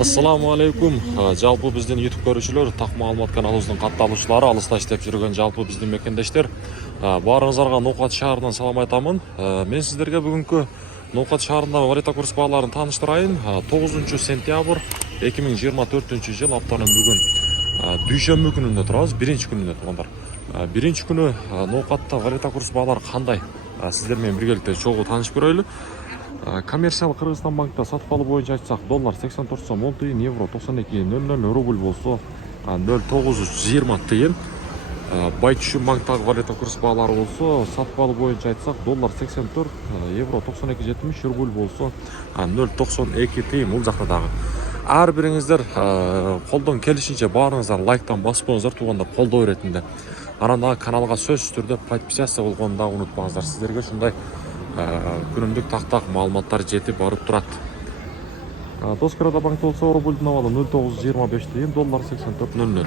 Ассаламу алейкум. Жалпы бізден YouTube көрушілер, Тақма Алмат каналымыздың қатталушылары, алыста іштеп жүрген жалпы біздің мекендештер. Барыңызға Ноқат шаарынан салам айтамын. Мен сіздерге бүгінгі Ноқат шаарындағы валюта курс бағаларын таныштырайын. 9 сентябрь 2024 жыл аптаның бүгін дүйшембі күнінде тұрабыз, бірінші күнінде туғандар. Бірінші күні Ноқатта валюта курс бағалары қандай? Сіздермен біргелікте чогуу танышып көрөйлү. Коммерциялы Кыргызстан банкта сатып алуу боюнча айтсак, доллар 84 сом 10 тыйын, евро 92.00, рубль болсо 0,920 тыйын. Байтүшүн банктагы валюта курс баалары болсо, сатып алуу боюнча айтсак, доллар 84, евро 92.70, рубль болсо 0,92 тыйын. Бул жакта дагы ар бириңиздер колдон келишинче баарыңыздар лайктан басып коюңуздар, туугандар колдоо иретинде. Анан дагы каналга сөзсүз түрдө подписаться болгонду дагы унутпаңыздар. Сиздерге ушундай күнүмдүк тактак маалыматтар жетип барып турат. Тоскарада банкта болсо рубльдун абалы 0,925 тыйын, доллар 84.00.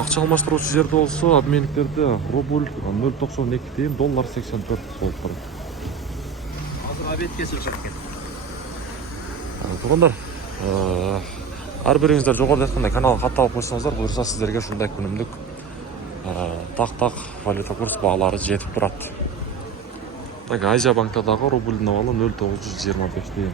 Акча алмаштыруучу жерде болсо обменниктерде рубль 0,92 тыйын, доллар 84 болуп турат. Азыр обед кесип чыккан. Туугандар, ар бириңиздер жогоруда айткандай каналга катталып койсоңуздар, буюрса сиздерге ушундай күнүмдүк тактак валюта курс баалары жетип турат. Азия банкта дагы рубльдун абалы 0,925 тыйын.